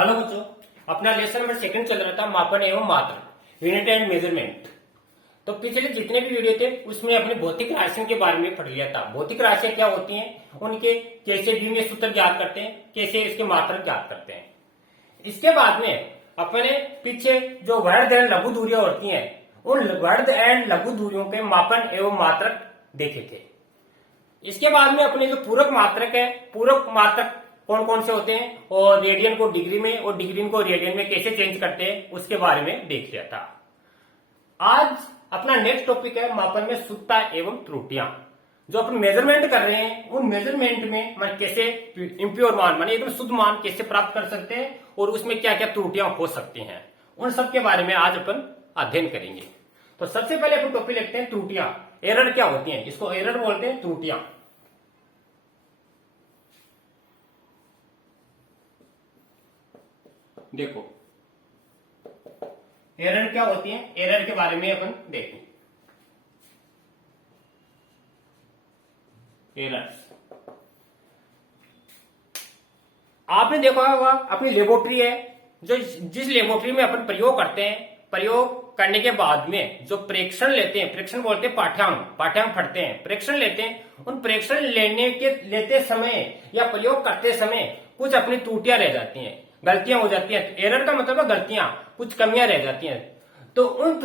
Hello बच्चों, अपना lesson number second चल रहा था मापन एवं मात्रा, यूनिट एंड मेजरमेंट। तो पिछले जितने भी वीडियो थे उसमें अपने भौतिक राशियों के बारे में पढ़ लिया था। भौतिक राशियां क्या होती हैं, उनके कैसे द्विमीय सूत्र ज्ञात करते हैं, कैसे इसके मात्रक ज्ञात करते हैं। इसके बाद में अपने पीछे जो वर्ध एंड लघु दूरियां होती हैं, उन वर्ध एंड लघु दूरियों के मापन एवं मात्रक देखे थे। इसके बाद में अपने जो पूरक मात्रक है, पूरक मात्रक कौन कौन से होते हैं और रेडियन को डिग्री में और डिग्री को रेडियन में कैसे चेंज करते हैं उसके बारे में देख लिया था। आज अपना नेक्स्ट टॉपिक है मापन में शुद्धता एवं त्रुटियां। जो अपन मेजरमेंट कर रहे हैं उन मेजरमेंट में मैं कैसे इम्प्योर मान माने एकदम शुद्ध मान कैसे प्राप्त कर सकते हैं और उसमें क्या क्या त्रुटियां हो सकती हैं, उन सब के बारे में आज अपन अध्ययन करेंगे। तो सबसे पहले अपन टॉपिक लिखते हैं त्रुटियां। एरर क्या होती है, इसको एरर बोलते हैं, त्रुटियां। देखो एरर क्या होती है, एरर के बारे में अपन देखें। एरर्स आपने देखा होगा अपनी लेबोरेटरी है, जो जिस लेबोरेटरी में अपन प्रयोग करते हैं, प्रयोग करने के बाद में जो प्रेक्षण लेते हैं, प्रेक्षण बोलते हैं पाठ्यांक फटते हैं, प्रेक्षण लेते हैं। उन प्रेक्षण लेते समय या प्रयोग करते समय कुछ अपनी त्रुटियां रह जाती हैं, गलतियां हो जाती हैं। एरर का मतलब है गलतियां, कुछ कमियां रह जाती हैं। तो उन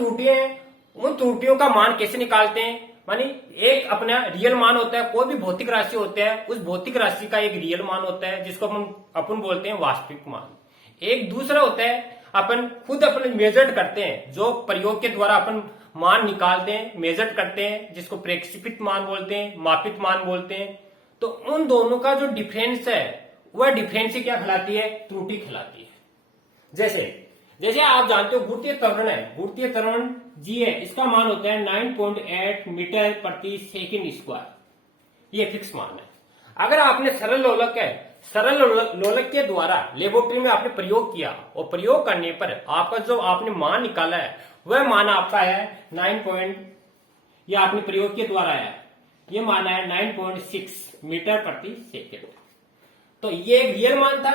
त्रुटियों का मान कैसे निकालते हैं, मानी एक अपना रियल मान होता है, कोई भी भौतिक राशि होता है, उस भौतिक राशि का एक रियल मान होता है जिसको अपन बोलते हैं वास्तविक मान। एक दूसरा होता है अपन खुद अपने मेजर करते हैं, जो प्रयोग के द्वारा अपन मान निकालते हैं, मेजर करते हैं, जिसको प्रेक्षेपित मान बोलते हैं, मापित मान बोलते हैं। तो उन दोनों का जो डिफरेंस है वह डिफरेंस ही क्या कहलाती है, त्रुटि कहलाती है। जैसे आप जानते हो गुरुत्वीय त्वरण है, गुरुत्वीय त्वरण जी है, इसका मान होता है 9.8 मीटर प्रति सेकंड स्क्वायर। ये फिक्स मान है। अगर आपने सरल लोलक के द्वारा लेबोरेटरी में आपने प्रयोग किया और प्रयोग करने पर आपका जो आपने मान निकाला है वह मान आपका है 9. ये आपने प्रयोग के द्वारा है, ये मान है 9.6 मीटर प्रति सेकंड। तो ये एक रियल मान था,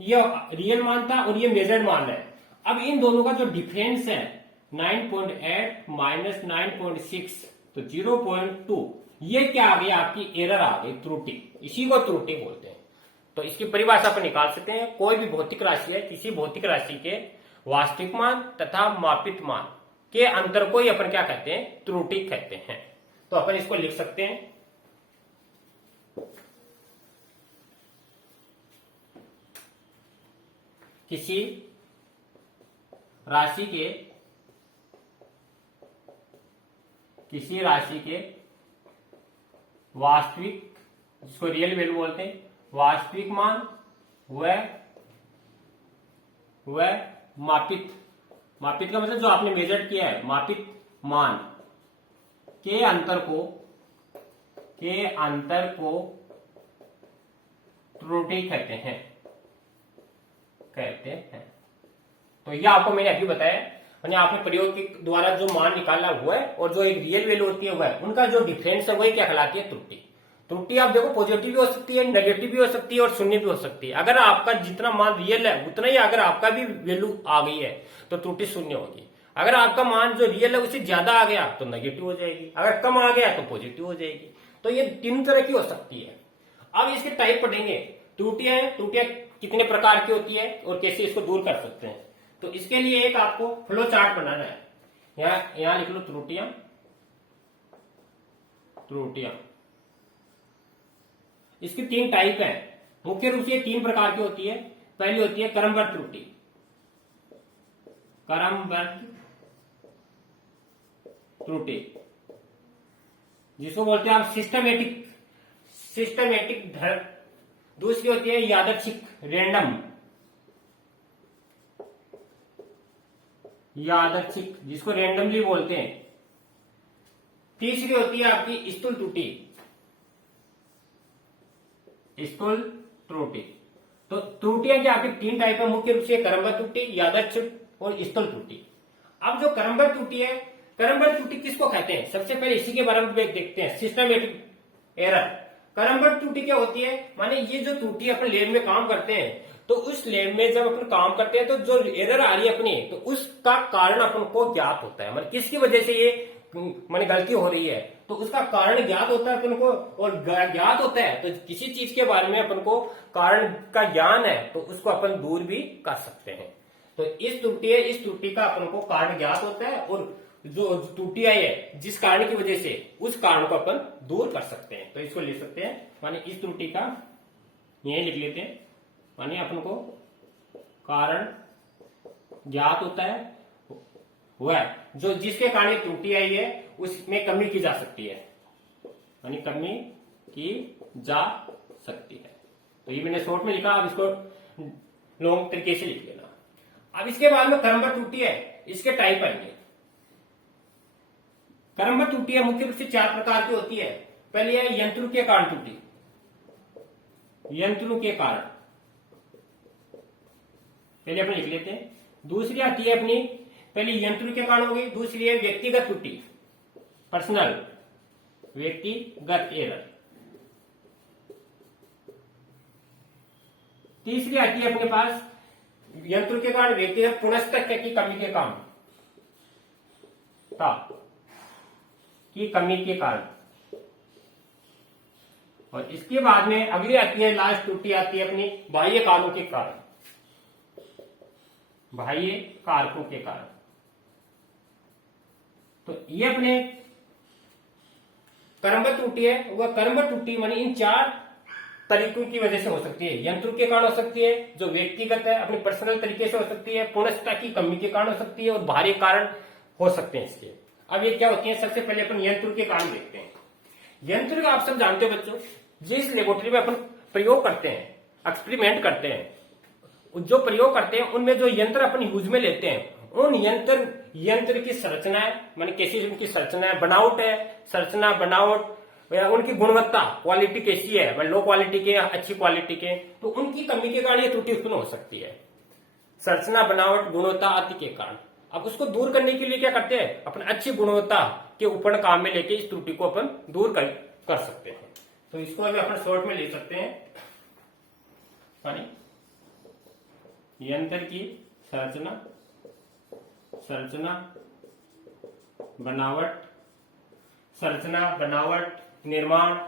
ये रियल मान था और ये मेजर्ड मान है। अब इन दोनों का जो डिफरेंस है 9.8 माइनस 9.6 तो 0.2, ये क्या आ गई, आपकी एरर आ गई, त्रुटि। इसी को त्रुटि बोलते हैं। तो इसकी परिभाषा पर निकाल सकते हैं। कोई भी भौतिक राशि है, किसी भौतिक राशि के वास्तविक मान तथा मापित मान के अंतर को ही अपन क्या कहते हैं, त्रुटि कहते हैं। तो अपन इसको लिख सकते हैं, किसी राशि के वास्तविक, जिसको रियल वैल्यू बोलते हैं, वास्तविक मान वह मापित का मतलब जो आपने मेजर किया है, मापित मान के अंतर को त्रुटि कहते हैं। तो यह आपको मैंने अभी बताया, मैंने आपने प्रयोग के द्वारा जो मान निकाला हुआ है और जो एक रियल वैल्यू होती है वह, उनका जो डिफरेंस है वही क्या कहलाती है, त्रुटि। त्रुटि आप देखो पॉजिटिव भी हो सकती है, नेगेटिव भी हो सकती है और शून्य भी हो सकती है। अगर आपका जितना मान रियल है उतना ही अगर आपका भी वैल्यू आ गई है तो त्रुटि शून्य होगी। अगर आपका मान जो रियल है उससे ज्यादा आ गया तो नेगेटिव हो जाएगी, अगर कम आ गया तो पॉजिटिव हो जाएगी। तो ये तीन तरह की हो सकती है। अब इसके टाइप पढ़ेंगे। त्रुटियां कितने प्रकार की होती है और कैसे इसको दूर कर सकते हैं। तो इसके लिए एक आपको फ्लो चार्ट बनाना है। यहां लिख लो त्रुटियां। इसकी तीन टाइप है, मुख्य रूप से तीन प्रकार की होती है। पहली होती है क्रमबद्ध त्रुटि, जिसको बोलते हैं आप सिस्टमेटिक धर्म। दूसरी होती है यादृच्छिक, जिसको रेंडमली बोलते हैं। तीसरी होती है आपकी स्थूल त्रुटि। तो त्रुटियां क्या आपकी तीन टाइप है, मुख्य रूप से क्रमबद्ध त्रुटि, यादृच्छिक और स्थूल त्रुटि। अब जो क्रमबद्ध त्रुटि है, क्रमबद्ध त्रुटि किसको कहते हैं, सबसे पहले इसी के बारे में देखते हैं। Systematic error. क्रमबद्ध त्रुटि क्या होती है, माने ये जो त्रुटि अपन लैब में काम करते हैं तो उस लैब में जब अपन काम करते हैं तो जो एरर आ रही है अपनी, तो उसका कारण अपन को ज्ञात होता है, मतलब किसकी वजह से ये माने गलती हो रही है, तो उसका कारण ज्ञात होता है अपन को। और ज्ञात होता है तो किसी चीज के बारे में अपन को कारण का ज्ञान है तो उसको अपन दूर भी कर सकते हैं। तो इस त्रुटि है, इस त्रुटि का अपन को कारण ज्ञात होता है, और जो त्रुटि आई है जिस कारण की वजह से, उस कारण को अपन दूर कर सकते हैं। तो इसको लिख सकते हैं, माने इस त्रुटि का यही लिख लेते हैं, माने अपन को कारण ज्ञात होता है, वह जो जिसके कारण ये त्रुटि आई है उसमें कमी की जा सकती है, यानी कमी की जा सकती है। तो ये मैंने शॉर्ट में लिखा, अब इसको लॉन्ग तरीके से लिख लेना। अब इसके बाद में क्रमबद्ध त्रुटि है, इसके टाइप आएंगे। क्रमबद्ध त्रुटियां मुख्य रूप से 4 प्रकार की होती है। पहली है यंत्रों के कारण त्रुटि, यंत्रों के कारण पहले अपन लिख लेते हैं। दूसरी आती है अपनी, पहली यंत्रों के कारण होगी, दूसरी है व्यक्तिगत त्रुटि, पर्सनल, व्यक्तिगत एरर। तीसरी आती है अपने पास यंत्रों के कारण व्यक्तिगत पुनस्तक की कमी के कारण, की कमी के कारण। और इसके बाद में अगली आती है, लास्ट त्रुटि आती है अपनी बाह्य कारणों के कारण, बाह्य कारकों के कारण। तो ये अपने क्रमबद्ध त्रुटि है, वह क्रमबद्ध त्रुटि मानी इन 4 तरीकों की वजह से हो सकती है। यंत्रों के कारण हो सकती है, जो व्यक्तिगत है अपने पर्सनल तरीके से हो सकती है, पूर्णता की कमी के कारण हो सकती है, और बाहरी कारण हो सकते हैं इसके। अब ये क्या होती है, सबसे पहले अपन यंत्र के कारण देखते हैं। यंत्र का आप सब जानते हो बच्चों, जिस लेबोरेटरी में अपन प्रयोग करते हैं, एक्सपेरिमेंट करते हैं, जो प्रयोग करते हैं उनमें जो यंत्र अपन यूज में लेते हैं, उन यंत्र की संरचना है, माने कैसी उनकी संरचना है, बनावट है, संरचना बनावट, या उनकी गुणवत्ता क्वालिटी कैसी है, मतलब लो क्वालिटी के अच्छी क्वालिटी के, तो उनकी कमी के कारण ये त्रुटि उत्पन्न हो सकती है, संरचना बनावट गुणवत्ता आदि के कारण। अब उसको दूर करने के लिए क्या करते हैं, अपन अच्छी गुणवत्ता के उपकरण काम में लेके इस त्रुटि को अपन दूर कर सकते हैं। तो इसको अभी अपन शॉर्ट में ले सकते हैं, यंत्र की संरचना बनावट निर्माण,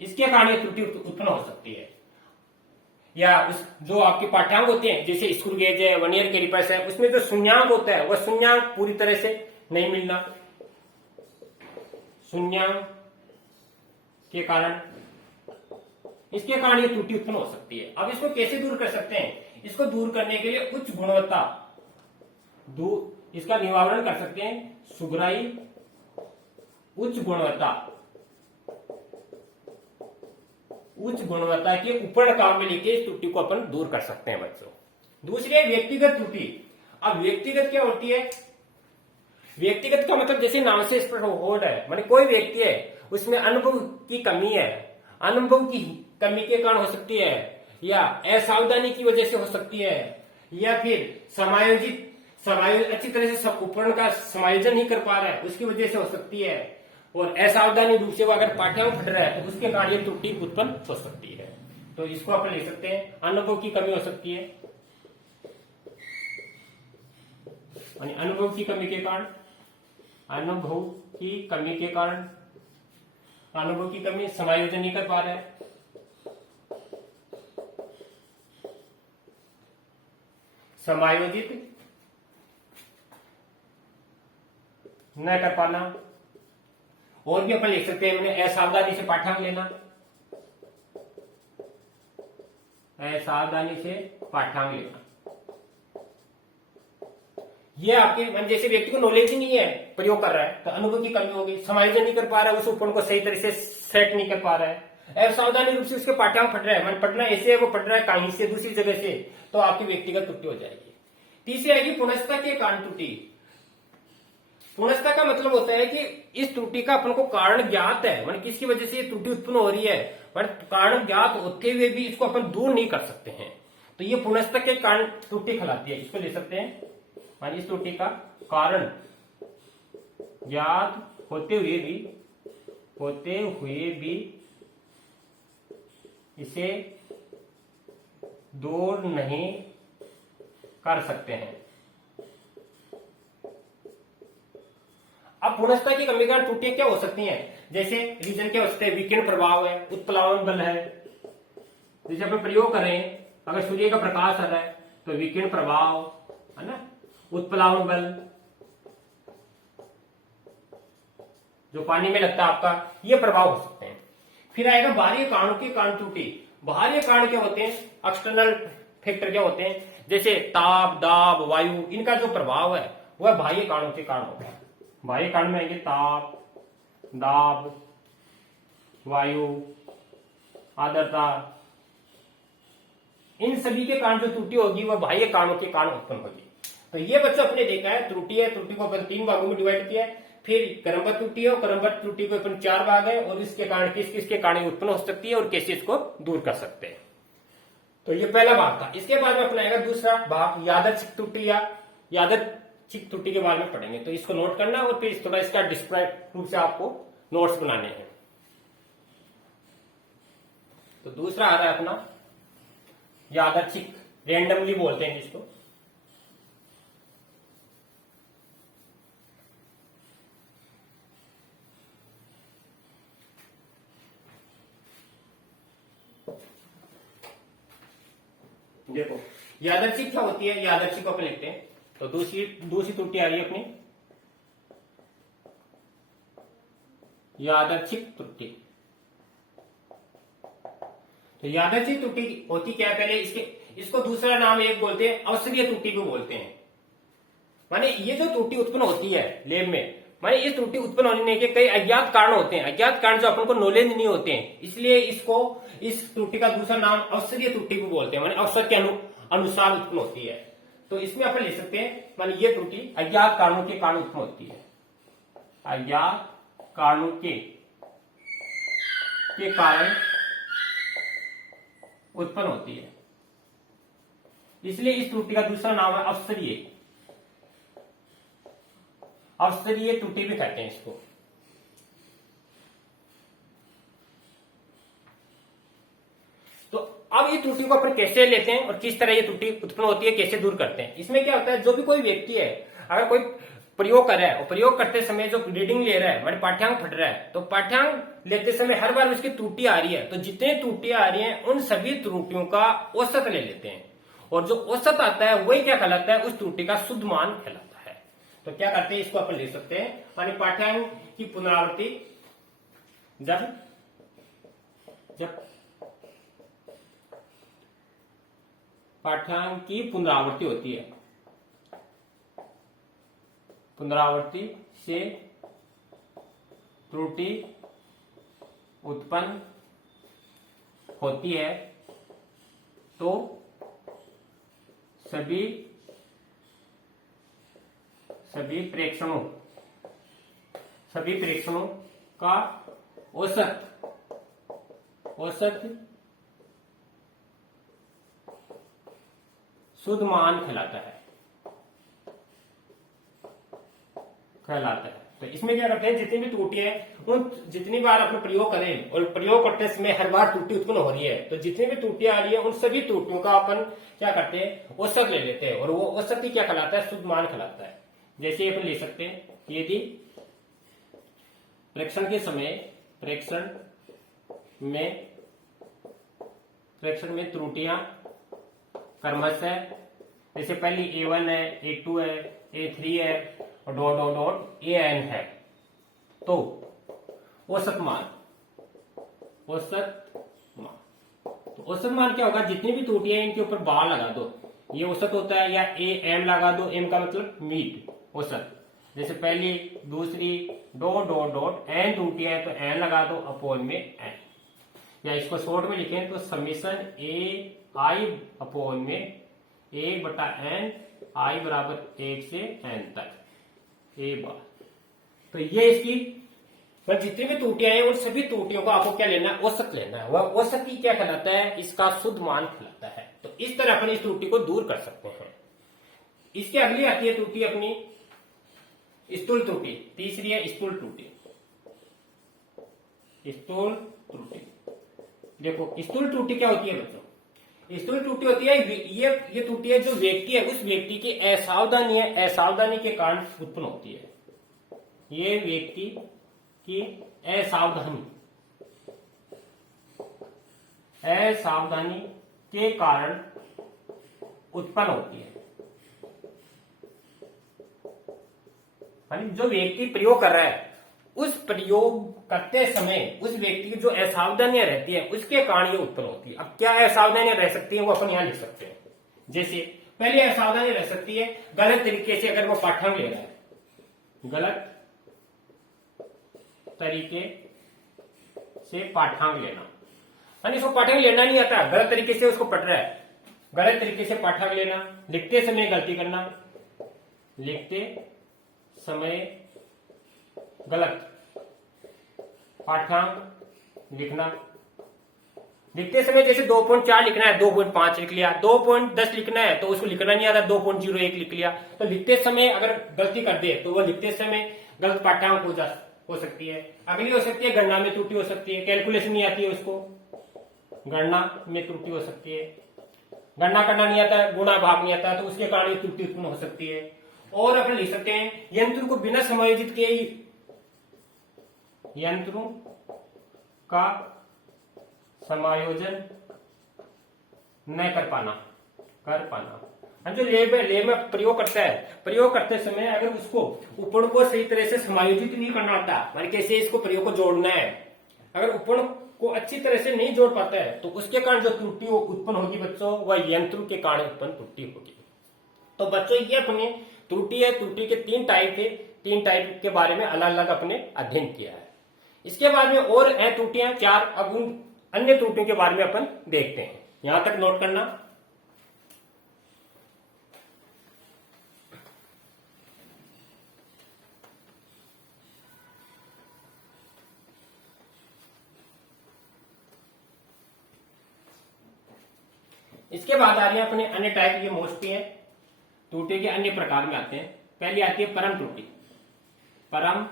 इसके कारण ये त्रुटि उत्पन्न हो सकती है। या जो आपके पाठ्यांक होते हैं, जैसे स्क्रू गेज है, वर्नियर कैलिपर्स है, उसमें जो शून्यांक होता है वह शून्यांक पूरी तरह से नहीं मिलना, शून्यांक के कारण, इसके कारण ये त्रुटि उत्पन्न हो सकती है। अब इसको कैसे दूर कर सकते हैं, इसको दूर करने के लिए उच्च गुणवत्ता, इसका निवारण कर सकते हैं, सुगराई, उच्च गुणवत्ता के उपकरण काम में लेके इस त्रुटि को अपन दूर कर सकते हैं बच्चों। दूसरी है व्यक्तिगत त्रुटि। अब व्यक्तिगत क्या होती है, व्यक्तिगत का मतलब जैसे नाम से स्पष्ट हो रहा है, माने कोई व्यक्ति है उसमें अनुभव की कमी है, अनुभव की कमी के कारण हो सकती है, या असावधानी की वजह से हो सकती है, या फिर समायोजित अच्छी तरह से सब उपकरण का समायोजन नहीं कर पा रहा है उसकी वजह से हो सकती है, और असावधानी रूप से वो अगर पाठ्यांक फट रहा है तो उसके कारण ये त्रुटि उत्पन्न हो सकती है। तो इसको अपन ले सकते हैं, अनुभव की कमी हो सकती है, अनुभव की कमी के कारण, अनुभव की कमी, समायोजन नहीं कर पा रहा है, समायोजित न कर पाना, और भी अपन लिख सकते हैं, मैंने असावधानी से पाठ्यांक लेना, असावधानी से पाठ्यांक लेना। ये आपके जैसे व्यक्ति को नॉलेज ही नहीं है, प्रयोग कर रहा है तो अनुभव की कमी होगी, समायोजन नहीं कर पा रहा है, उस उपकरण को सही तरह से सेट नहीं कर पा रहा है, असावधानी रूप से उसके पाठ्यांक फट रहा है, मन पढ़ना ऐसे है, वो पढ़ रहा है कहीं से दूसरी जगह से, तो आपकी व्यक्तिगत त्रुटि हो जाएगी। तीसरी आएगी पुनस्तक के कारण त्रुटि। पुनस्तक का मतलब होता है कि इस त्रुटि का अपन को कारण ज्ञात है, मतलब किसकी वजह से ये त्रुटि उत्पन्न हो रही है, पर कारण ज्ञात होते हुए भी इसको अपन दूर नहीं कर सकते हैं, तो ये पुनस्तक के कारण त्रुटि कहलाती है। इसको ले सकते हैं, मान इस त्रुटि का कारण ज्ञात होते हुए भी इसे दूर नहीं कर सकते हैं। अब पूर्णता की कमी के कारण त्रुटियां क्या हो सकती हैं? जैसे रीजन क्या हो सकते हैं? विकिरण प्रभाव है, उत्प्लावन बल है। जैसे अपन प्रयोग करें, अगर सूर्य का प्रकाश आ रहा है तो विकिरण प्रभाव है ना, उत्प्लावन बल जो पानी में लगता है आपका, ये प्रभाव हो सकते हैं। फिर आएगा बाहरी कारणों के कारण त्रुटि। बाहरी कारण क्या होते हैं? एक्सटर्नल फैक्टर क्या होते हैं? जैसे ताप, दाब, वायु, इनका जो प्रभाव है वह बाह्य कारणों के कारण होता है। बाह्य कारण में आएंगे ताप, दाब, वायु, आर्द्रता, इन सभी के कारण जो त्रुटि होगी वह बाह्य कारणों के कारण उत्पन्न होगी। तो ये बच्चों अपने देखा है त्रुटि है, त्रुटि को अपन 3 भागों में डिवाइड किया है। फिर क्रमबद्ध त्रुटि है और क्रमबद्ध त्रुटि को अपन 4 भाग है, और इसके कारण किस किस के कारण उत्पन्न हो सकती है और कैसे इसको दूर कर सकते हैं। तो ये पहला भाग था। इसके बाद में अपनाएगा दूसरा भाग यादृच्छिक त्रुटि या यादृच्छिक त्रुटि के बारे में पढ़ेंगे। तो इसको नोट करना और फिर थोड़ा इसका डिस्क्राइब रूप से आपको नोट्स बनाने हैं। तो दूसरा आ रहा है अपना यादृच्छिक, रैंडमली बोलते हैं जिसको। देखो यादृच्छिक क्या होती है, यादृच्छिक को अपन लिखते हैं। तो दूसरी त्रुटि आ रही है अपनी यादृच्छिक त्रुटि। तो यादृच्छिक त्रुटि होती क्या है? पहले इसको दूसरा नाम एक बोलते हैं, अवसरीय त्रुटि को बोलते हैं। माने ये जो त्रुटि उत्पन्न होती है लैब में, माने इस त्रुटि उत्पन्न होने के कई अज्ञात कारण होते हैं, अज्ञात कारण जो अपन को नॉलेज नहीं होते हैं, इसलिए इस त्रुटि का दूसरा नाम अवसरीय त्रुटि को बोलते हैं। माने अवसर के अनुसार उत्पन्न होती है। तो इसमें अपन ले सकते हैं, माने ये त्रुटि अज्ञात कारणों के कारण उत्पन्न होती है, अज्ञात कारणों के कारण उत्पन्न होती है। इसलिए इस त्रुटि का दूसरा नाम है अवसरीय त्रुटि भी कहते हैं इसको। तो अब ये त्रुटि को अपन कैसे लेते हैं और किस तरह ये त्रुटि उत्पन्न होती है, कैसे दूर करते हैं? इसमें क्या होता है, जो भी कोई व्यक्ति है अगर कोई प्रयोग कर रहा है और प्रयोग करते समय जो रीडिंग ले रहा है, पाठ्यांक फट रहा है, तो पाठ्यांक लेते समय हर बार उसकी त्रुटि आ रही है, तो जितने त्रुटियां आ रही हैं उन सभी त्रुटियों का औसत ले लेते हैं, और जो औसत आता है वही क्या कहलाता है? उस त्रुटि का शुद्ध मान कहलाता है। तो क्या करते हैं, इसको अपन ले सकते हैं, मानी पाठ्यांक की पुनरावृत्ति जब पाठ्यांक की पुनरावृत्ति होती है, पुनरावृत्ति से त्रुटि उत्पन्न होती है, तो सभी प्रेक्षणों का औसत शुद्ध मान कहलाता है। तो इसमें क्या करते हैं, जितनी भी त्रुटियां हैं उन जितनी बार अपने प्रयोग करें और प्रयोग करते समय हर बार त्रुटि उत्पन्न हो रही है, तो जितनी भी त्रुटियां आ रही है उन सभी त्रुटियों का अपन क्या करते हैं, औसत ले लेते हैं, और वो औसत ही क्या कहलाता है? शुद्ध मान कहलाता है। जैसे अपन ले सकते हैं, यदि प्रेक्षण के समय प्रेक्षण में त्रुटियां क्रमशः, जैसे पहली A1 है, A2 है, A3 है और डॉट डॉट डॉट AN है, तो औसत मान तो औसत मान क्या होगा? जितनी भी त्रुटियां हैं इनके ऊपर बार लगा दो, ये औसत होता है, या AM लगा दो, M का मतलब मीट, औसत। जैसे पहली, दूसरी, डॉट डॉट डॉट N त्रुटियां हैं तो N लगा दो अपोन में N, या इसको शॉर्ट में लिखें तो समीशन AI अपोन में 1/N, I बराबर 1 से N तक A बार। तो ये इसकी पर जितनी भी त्रुटियां हैं उन सभी त्रुटियों को आपको क्या लेना है? औसत लेना है। वह औसत ही क्या कहलाता है? इसका शुद्ध मान कहलाता है। तो इस तरह अपन इस त्रुटि को दूर कर सकते हैं। इसके अगली आती है त्रुटि अपनी स्थूल त्रुटि, तीसरी है स्थूल त्रुटि। स्थूल त्रुटि, देखो स्थूल त्रुटि क्या होती है बच्चों? स्थूल त्रुटि होती है ये त्रुटि है जो व्यक्ति है उस व्यक्ति की असावधानी के कारण उत्पन्न होती है। ये व्यक्ति की असावधानी के कारण उत्पन्न होती है। यानी जो व्यक्ति प्रयोग कर रहा है उस प्रयोग करते समय उस व्यक्ति की जो असावधानियां रहती है उसके कारण ये उत्पन्न होती है। अब क्या असावधानियां रह सकती है वो अपन यहां लिख सकते हैं। जैसे पहले असावधानी रह सकती है गलत तरीके से अगर वो पाठ्यांक ले रहा है, गलत तरीके से पाठ्यांक लेना, यानी इसको पाठ्यांक लेना नहीं आता, गलत तरीके से उसको पढ़ रहा है, गलत तरीके से पाठ्यांक लेना, लिखते समय गलती करना, लिखते समय गलत पाठ्यांक लिखना, लिखते समय जैसे 2.4 लिखना है 2.5 लिख लिया, 2.10 लिखना है तो उसको लिखना नहीं आता 2.01 लिख लिया। तो लिखते समय अगर गलती कर दे तो वो लिखते समय गलत पाठ्यांक हो सकती है। अगली हो सकती है गणना में त्रुटि हो सकती है, कैलकुलेशन नहीं आती है उसको, गणना में त्रुटि हो सकती है, गणना करना नहीं आता, गुणा भाग नहीं आता तो उसके कारण त्रुटि उत्पन्न हो सकती है। और अपन लिख सकते हैं यंत्र को बिना समायोजित किए यंत्रों का समायोजन न कर पाना। जो लेब में प्रयोग करता है, प्रयोग करते समय अगर उसको उपकरण को सही तरह से समायोजित नहीं करना आता, मान कैसे इसको प्रयोग को जोड़ना है, अगर उपकरण को अच्छी तरह से नहीं जोड़ पाता है तो उसके कारण जो त्रुटि उत्पन्न होगी बच्चों वह यंत्र के कारण उत्पन्न त्रुटि होगी। तो बच्चों ये अपने त्रुटि है, त्रुटि के 3 टाइप है, 3 टाइप के बारे में अलग अलग अपने अध्ययन किया है। इसके बाद में और त्रुटियां 4, अब उन अन्य त्रुटियों के बारे में अपन देखते हैं, यहां तक नोट करना। इसके बाद आ रही है अपने अन्य टाइप, ये मोस्टली है त्रुटि के अन्य प्रकार में आते हैं। पहली आती है परम त्रुटि। परम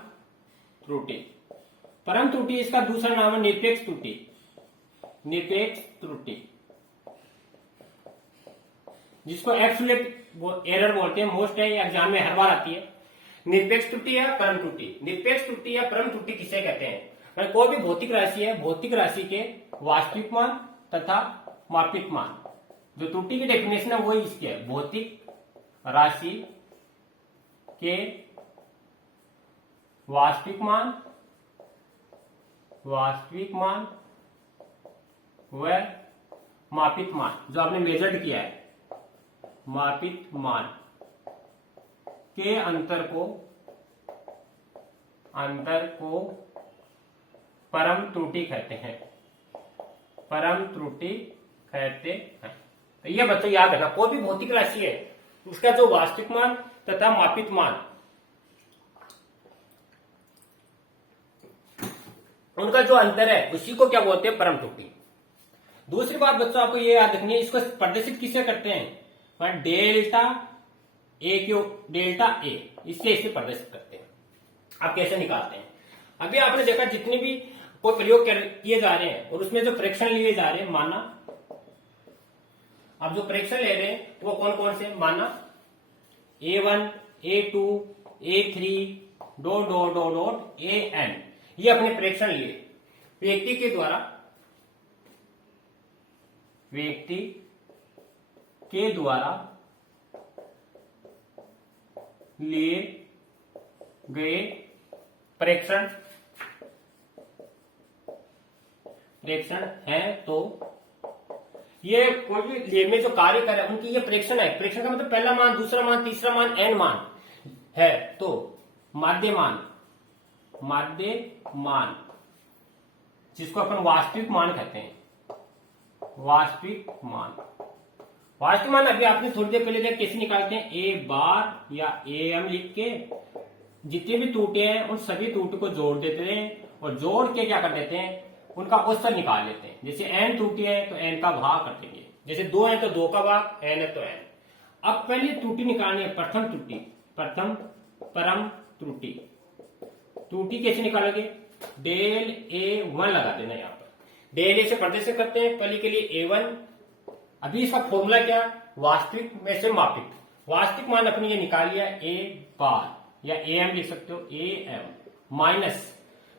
त्रुटि इसका दूसरा नाम है निरपेक्ष त्रुटि, जिसको एब्सोल्यूट एरर बोलते हैं, मोस्ट है, एग्जाम में हर बार आती है। निरपेक्ष त्रुटि या परम त्रुटि। निरपेक्ष त्रुटि या परम त्रुटि किसे कहते हैं? कोई भी भौतिक राशि है, भौतिक राशि के वास्तविक मान तथा मापित मान, जो त्रुटि की डेफिनेशन है वही इसकी है, भौतिक राशि के वास्तविक मान व मापित मान, जो आपने मेजर्ड किया है, मापित मान के अंतर को परम त्रुटि कहते हैं। तो ये बच्चों याद रखना, कोई भी भौतिक राशि है उसका जो वास्तविक मान तथा मापित मान उनका जो अंतर है उसी को क्या बोलते हैं? परम त्रुटि। दूसरी बात बच्चों आपको ये याद रखनी है, इसको प्रदर्शित किससे करते हैं? डेल्टा ए, इससे प्रदर्शित करते हैं। आप कैसे निकालते हैं? अभी आपने देखा जितने भी कोई प्रयोग किए जा रहे हैं और उसमें जो प्रेक्षण लिए जा रहे हैं, माना आप जो प्रेक्षण ले रहे हैं वो कौन कौन से? माना A1, A2, A3 AN, ये अपने प्रेक्षण लिए व्यक्ति के द्वारा लिए गए प्रेक्षण है। तो ये कोई भी लेब में जो कार्य कर रहे हैं उनकी ये प्रेक्षण है। प्रेक्षण का मतलब पहला मान, दूसरा मान, तीसरा मान, n मान है। तो माध्य मान जिसको अपन वास्तविक मान कहते हैं, वास्तविक मान अभी आपने थोड़ी देर पहले देखा कैसे निकालते हैं? A बार या AM लिख के जितने भी टूटे हैं उन सभी टूटे को जोड़ देते हैं और जोड़ के क्या कर देते हैं? उनका औसत निकाल लेते हैं। जैसे n टूटी है तो n का भाग कर देंगे, जैसे 2 है तो 2 का भाग, n है तो n। अब पहले त्रुटि निकालनी है, परम त्रुटि कैसे निकालोगे? डेल A1 लगा देना। यहाँ पर डेल A से प्रदर्शित करते हैं, पहले के लिए A1, अभी इसका फॉर्मूला क्या, वास्तविक में से मापित। वास्तविक मान अपने ये निकाल लिया ए बार या ए एम लिख सकते हो, ए एम माइनस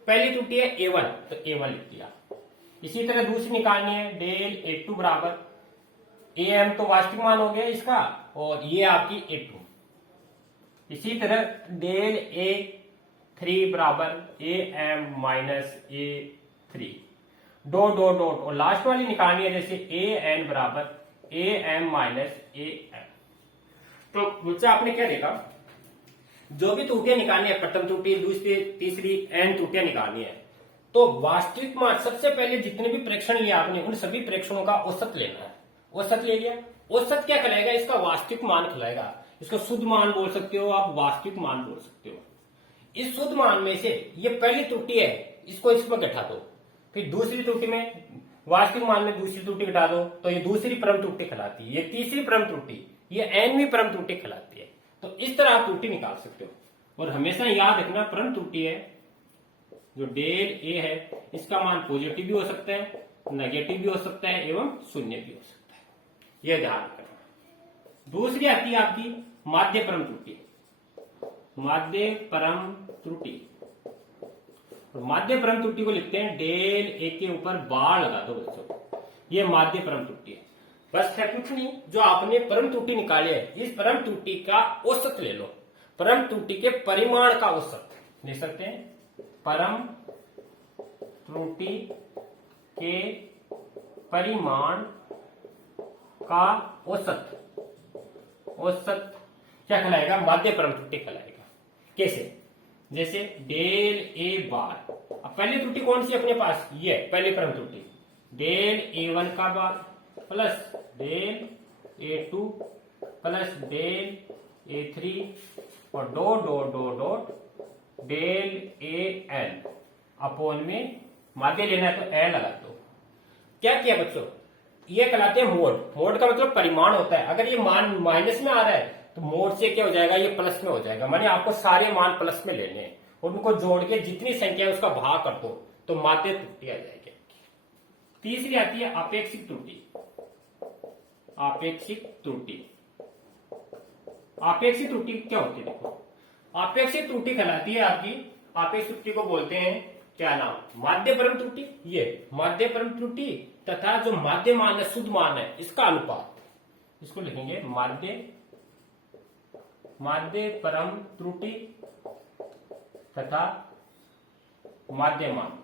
पहली त्रुटि है ए वन, तो ए वन लिख दिया। इसी तरह दूसरी निकालनी है, डेल ए टू बराबर ए एम तो वास्तविक मान हो गया इसका, और ये आपकी ए टू। इसी तरह डेल ए थ्री बराबर A M minus A three, dot dot dot, और लास्ट वाली निकालनी है जैसे ए एन बराबर A M minus A M. तो मुझसे आपने क्या देखा, जो भी त्रुटियां निकालनी है, प्रथम त्रुटि, दूसरी, तीसरी, एन त्रुटियां निकालनी है, तो वास्तविक मान सबसे पहले जितने भी प्रेक्षण लिए आपने उन सभी प्रेक्षणों का औसत लेना है। औसत ले लिया, औसत क्या कहलाएगा, इसका वास्तविक मान कहलाएगा। इसको शुद्ध मान बोल सकते हो आप, वास्तविक मान बोल सकते हो। इस शुद्ध मान में से ये पहली त्रुटि है, इसको इसमें घटा दो, फिर दूसरी त्रुटि में वास्तविक मान में दूसरी त्रुटि घटा दो, तो ये दूसरी परम त्रुटि कहलाती है। ये तीसरी परम त्रुटि, ये एनवीं परम त्रुटि कहलाती है। तो इस तरह आप त्रुटि निकाल सकते हो। और हमेशा याद रखना, परम त्रुटि है जो डेल ए है, इसका मान पॉजिटिव भी हो सकता है, नेगेटिव भी हो सकता है एवं शून्य भी हो सकता है, यह ध्यान रखना। दूसरी आती है आपकी माध्य परम त्रुटि। माध्य परम त्रुटि, माध्य परम त्रुटि को लिखते हैं डेल ए के ऊपर बार लगा दो बच्चों, ये माध्य परम त्रुटि है। बस है कुछ नहीं, जो आपने परम त्रुटि निकाली है, इस परम त्रुटि का औसत ले लो। परम त्रुटि के परिमाण का औसत ले सकते हैं, परम त्रुटि के परिमाण का औसत, औसत क्या कहलाएगा, माध्य परम त्रुटि कहलाएगा। कैसे, जैसे डेल ए बार, अब पहली त्रुटि कौन सी अपने पास, ये पहली परम त्रुटि, डेल ए वन का bar plus del A two plus del A three और dot dot dot dot del A L upon में माध्य लेना है तो एल लगा दो। क्या किया बच्चों, ये कहलाते हैं मोड। मोड का मतलब परिमाण होता है। अगर ये मान माइनस में आ रहा है तो मोड से क्या हो जाएगा, ये प्लस में हो जाएगा। माने आपको सारे मान प्लस में लेने हैं और उनको जोड़ के जितनी संख्या है उसका भाग कर दो तो माध्य त्रुटि आ जाएगी। तीसरी आती है आपेक्षिक त्रुटि। आपेक्षिक त्रुटि, आपेक्षिक त्रुटि क्या होती है, देखो आपेक्षिक त्रुटि कहलाती है आपकी, आपेक्षिक त्रुटि को बोलते हैं क्या नाम, माध्य परम त्रुटि। ये माध्य परम त्रुटि तथा जो माध्य मान है, शुद्ध मान है, इसका अनुपात, इसको लिखेंगे माध्य परम त्रुटि तथा माध्य मान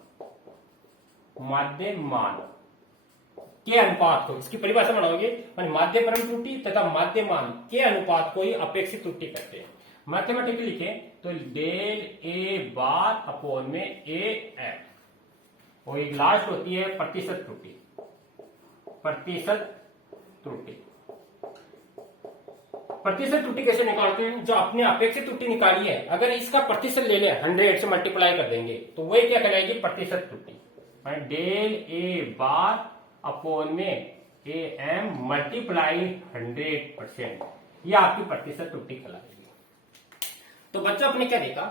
के अनुपात को, इसकी परिभाषा बनाओगे, माध्य परम त्रुटि तथा माध्य मान के अनुपात को ही अपेक्षित त्रुटि कहते हैं। मैथमेटिकली लिखे तो डेल ए बार अपोन में ए एम, और एक लास्ट होती है प्रतिशत त्रुटि। प्रतिशत त्रुटि, प्रतिशत त्रुटि कैसे निकालते हैं, जो अपने अपेक्षित त्रुटि निकाली है अगर इसका प्रतिशत ले लें, 100 से मल्टीप्लाई कर देंगे तो वही क्या कहलाएगी, प्रतिशत त्रुटि। डेल ए बार अपोन में ए एम मल्टीप्लाई 100%, यह आपकी प्रतिशत त्रुटि कहलाएगी। तो बच्चों अपने क्या देखा,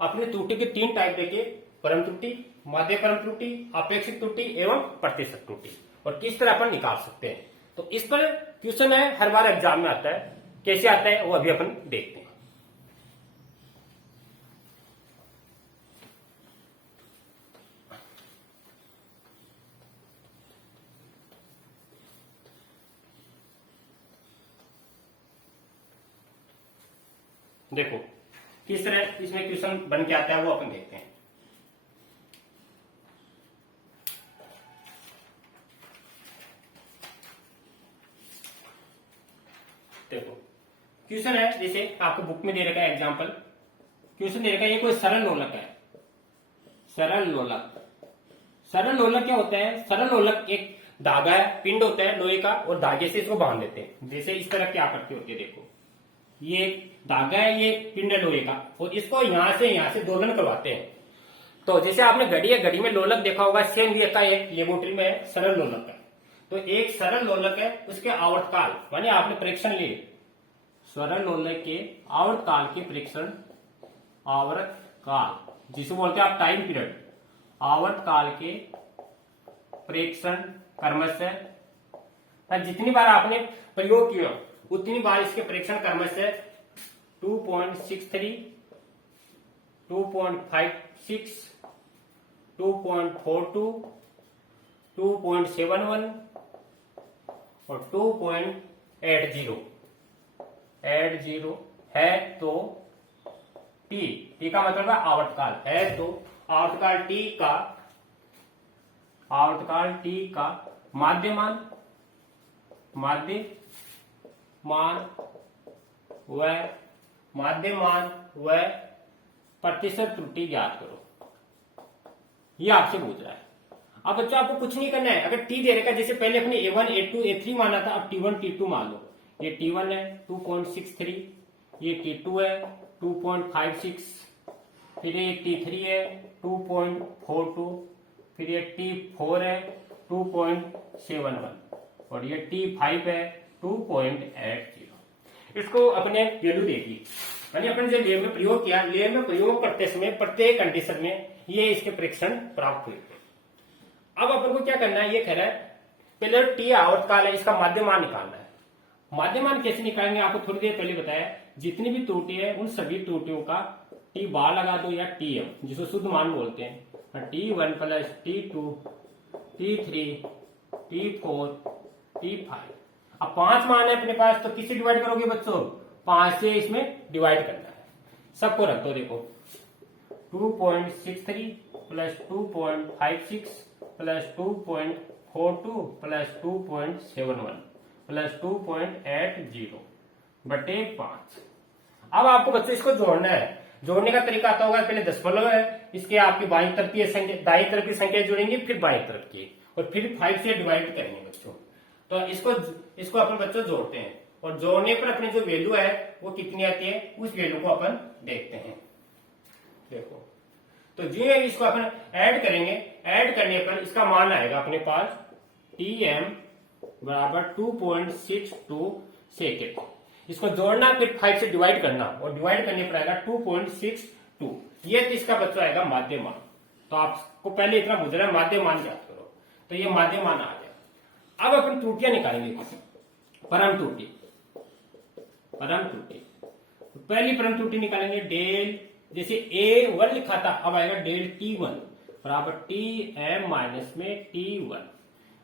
अपने त्रुटि के 3 टाइप देखे, परम त्रुटि, माध्य परम त्रुटि, अपेक्षित त्रुटि एवं प्रतिशत त्रुटि, और किस तरह अपन निकाल सकते हैं। तो इस पर क्वेश्चन है, हर बार एग्जाम में आता है। कैसे आता है वो अभी अपन देखते हैं। देखो किस तरह इसमें क्वेश्चन बन के आता है वो अपन देखते हैं। देखो क्वेश्चन है, जैसे आपको बुक में दे रखा है एग्जांपल, क्वेश्चन दे रखा है, ये कोई सरल लोलक है। सरल लोलक, सरल लोलक क्या होता है, सरल लोलक एक धागा है, पिंड होता है लोहे का, और धागे से इसको बांध देते हैं। जैसे इस तरह क्या करती होती है, देखो ये धागा है, ये पिंड है लोहे का, और इसको यहां से दोलन करवाते हैं। तो जैसे आपने घड़ी है, घड़ी में लोलक देखा होगा, सेम ये का एक लेबोरेटरी में है, सरल लोलक है। तो एक सरल लोलक है, उसके आवर्तकाल माने आपने परीक्षण लिए, सरल लोलक के आवर्तकाल के परीक्षण, आवर्तकाल जिसे बोलते हैं आप टाइम पीरियड, आवर्तकाल के प्रेक्षण क्रमशः और जितनी बार आपने प्रयोग किया उतनी बार इसके परीक्षण क्रम से 2.63, 2.56, 2.42, 2.71 और 2.80 है। तो टी का मतलब है आवर्तकाल है, तो आवर्तकाल टी का माध्यमान व प्रतिशत त्रुटि ज्ञात करो, ये आपसे पूछ रहा है। अब बच्चों आपको कुछ नहीं करना है, अगर टी दे रखा है, जैसे पहले अपने A1, A2, A3 माना था, अब T1, T2 मान लो। ये T1 है 2.63, ये T2 है 2.56, फिर ये T3 है 2.42, फिर ये T4 है 2.71 और ये T5 है 2.80। इसको अपने वैल्यू देगी, यानी अपन जो लेब में प्रयोग किया, लेब में प्रयोग करते समय प्रत्येक कंडीशन में ये इसके परीक्षण प्राप्त हुए। अब अपन को क्या करना है, ये कह रहा है पहले टी आवर्तकाल है, इसका माध्यमान निकालना है। माध्यमान कैसे निकालेंगे, आपको थोड़ी देर पहले बताया। जितनी भी त्रुटि है उन सभी त्रुटियों का टी बार लगा दो या टीएम, जिसको शुद्ध मान बोलते हैं। T1 plus T2, T3, T4, T5। अब 5 मान है अपने पास, तो किससे डिवाइड करोगे बच्चों? 5 से इसमें डिवाइड करना है। सबको रख दो, देखो 2.63 प्लस 2.56 प्लस 2.42 प्लस 2.71 प्लस 2.80 बटे 5। अब आपको बच्चों इसको जोड़ना है। जोड़ने का तरीका आता होगा, पहले दशमलव है, इसके आपकी बाईं तरफ की संख्या, दाईं तरफ की संख्या जोड़ेंगे, फिर बाईं तरफ की, और फिर 5 से डिवाइड करेंगे बच्चों। तो इसको अपन बच्चों जोड़ते हैं, और जोड़ने पर अपनी जो वैल्यू है वो कितनी आती है, उस वैल्यू को अपन देखते हैं। देखो, तो जो इसको अपन ऐड करेंगे, ऐड करने पर इसका मान आएगा अपने पास Tm बराबर 2.62 सेकेंड। इसको जोड़ना, फिर 5 से डिवाइड करना, और डिवाइड करने पर आएगा 2.62। ये तो इसका बच्चा आएगा माध्य मान। तो आपको पहले इतना बुझ रहा है माध्य मान ज्ञात करो, तो ये माध्य मान आ गया। अब अपन त्रुटियां निकालेंगे, परम त्रुटि। पहली परम त्रुटि निकालेंगे डेल, जैसे A1 लिखा था, अब आएगा डेल T1 बराबर Tm माइनस में T1।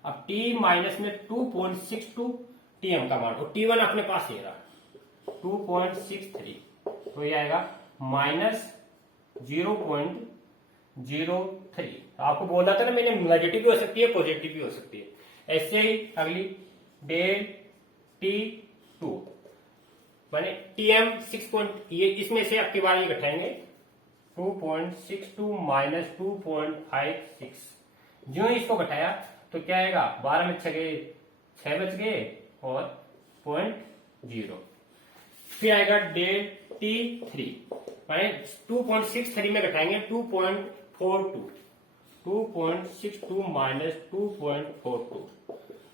अब T माइनस में 2.62 Tm का मान, और T1 अपने पास ये रहा 2.63, तो ये आएगा माइनस 0.03। आपको बोला था ना मैंने, नेगेटिव भी हो सकती है पॉजिटिव भी हो सकती है। ऐसे ही अगली डेल T2 माने Tm 6 ये इसमें से आपकी बार ये घटाएंगे 2.62 माइनस 2.56। जो इसको घटाया तो क्या आएगा, 12 में 6 बच गए और 0.0। फिर आएगा डेल T3 माने 2.63 में घटाएंगे 2.42, 2.62 माइनस 2.42,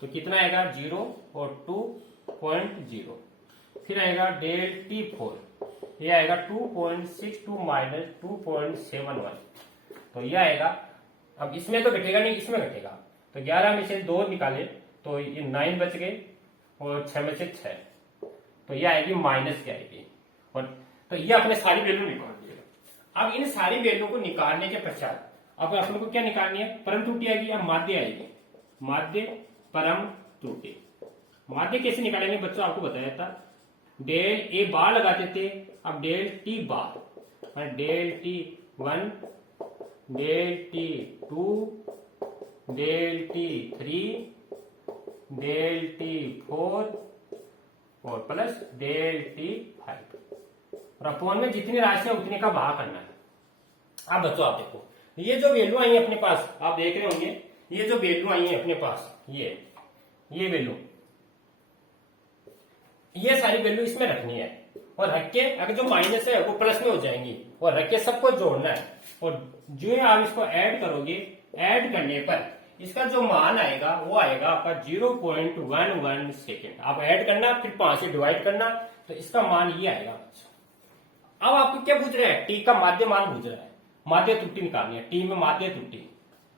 तो कितना आएगा 0 और 2.0। फिर आएगा डेल T4, ये आएगा 2.62 माइनस 2.71, तो ये आएगा। अब इसमें तो घटेगा नहीं, इसमें घटेगा, तो 11 में से 2 निकाले तो ये 9 बच गए और 6 में से 6, तो ये आएगी माइनस की आएगी। और तो ये अपने सारी वैल्यू निकाल दिएगा। अब इन सारी वैल्यू को निकालने के पश्चात अब अपन को क्या निकालनी है, परम त्रुटि आएगी या माध्य आएगी। माध्य परम त्रुटि, माध्य कैसे निकालेंगे बच्चों, आपको बताया था। डेल ए बार लगाते थे, अब del T bar, del T1, del T2, del T3, del T4 और प्लस डेल T5, और अपोन में जितनी राशि है उतने का भाग करना है। अब बच्चों आप देखो, ये जो वैल्यू आई है अपने पास, आप देख रहे होंगे, ये जो वैल्यू आई है अपने पास, ये वैल्यू, ये सारी वैल्यू इसमें रखनी है, और रख के अगर जो माइनस है वो प्लस में हो जाएंगी, और रख के सबको जोड़ना है। और जो आप इसको ऐड करोगे, ऐड करने पर इसका जो मान आएगा वो आएगा आपका 0.11 सेकेंड। आप ऐड करना, फिर 5 से डिवाइड करना, तो इसका मान ये आएगा। अब आपको क्या पूछ रहे हैं, टी का माध्य मान पूछ रहा है, माध्य त्रुटि निकालनी है। टी में माध्य त्रुटि,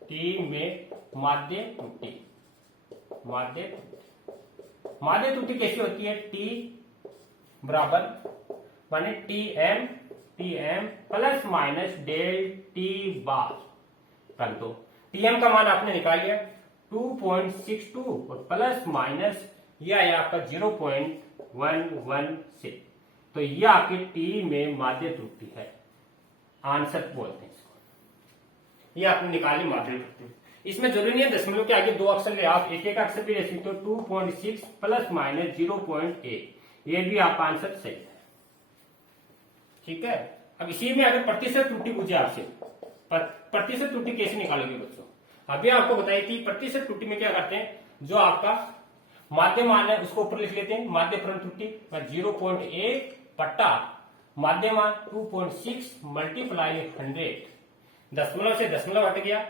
टी में माध्य त्रुटि, माध्य त्रुटि कैसी होती है? टी बराबर माने TM plus minus del T bar रख दो। टीएम का मान आपने निकाल लिया 2.62 और प्लस माइनस ये आया आपका 0.116। तो ये आपके टी में माध्य त्रुटि है, आंसर बोलते हैं इसको। ये आपने निकाली माध्य त्रुटि। इसमें जरूरी नहीं है दशमलव के आगे 2 अक्षर ले, आप एक एक अक्षर भी ले सकते हो। 2.6 प्लस माइनस 0.8, ये भी आपका आंसर सही है। ठीक है, अब इसी में अगर प्रतिशत त्रुटि पूछे आपसे, प्रतिशत त्रुटि कैसे निकालोगे बच्चों? अभी आपको बताइए कि प्रतिशत त्रुटि में क्या करते हैं, जो आपका माध्य मान है उसको ऊपर लिख लेते हैं, माध्य फलन त्रुटि 0.8 बट्टा माध्य मान 2.6 मल्टीप्लाई 100। दशमलव से दशमलव हट गया,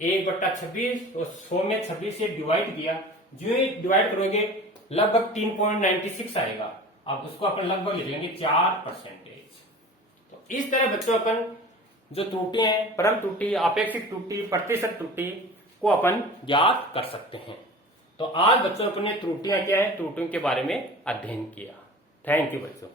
1/26 और 100 में 26 से डिवाइड किया, जो ही डिवाइड करोगे लगभग 3.96 आएगा। अब उसको अपन लगभग लिख लेंगे 4%। तो इस तरह बच्चों अपन जो त्रुटि है, परम त्रुटि, अपेक्षित त्रुटि, प्रतिशत त्रुटि को अपन ज्ञात कर सकते हैं। तो आज बच्चों अपने त्रुटियां क्या है, त्रुटियों के बारे में अध्ययन किया। थैंक यू बच्चों।